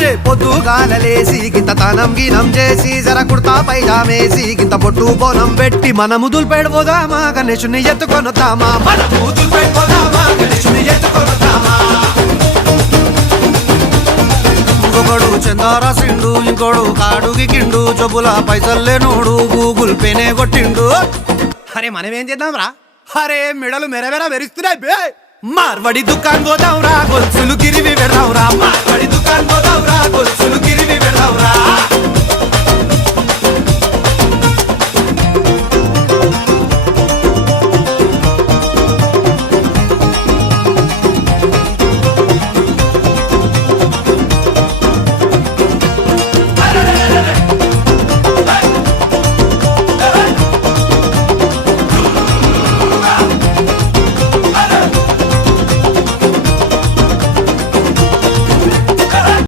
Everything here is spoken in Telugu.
అరే పొద్దుగాలలేసి గింత తనం గినం చేసి జర కుర్తా పైజామేసి గింత పొట్టు బోనం పెట్టి మనము దుల్పెడిపోదామా గణేశుని ఎత్తుకొనుతామా మనము దుల్పెడిపోదామా గణేశుని ఎత్తుకొనుతామా ఇంకొకడు చందారాసిండు ఇంకోడు కాడుకి కిండు జబ్బుల పైసల్లేనోడు గూగుల్ పేనే కొట్టిండు అరే మనమేం చేద్దాం రా అరే మెడలు మెరమెర మెరుస్తున్నాయి బే మార్వడి దుకాన్ పోదాం రా గొలుసులు గిరివి పెడదాం రా మార్వడి దుకాన్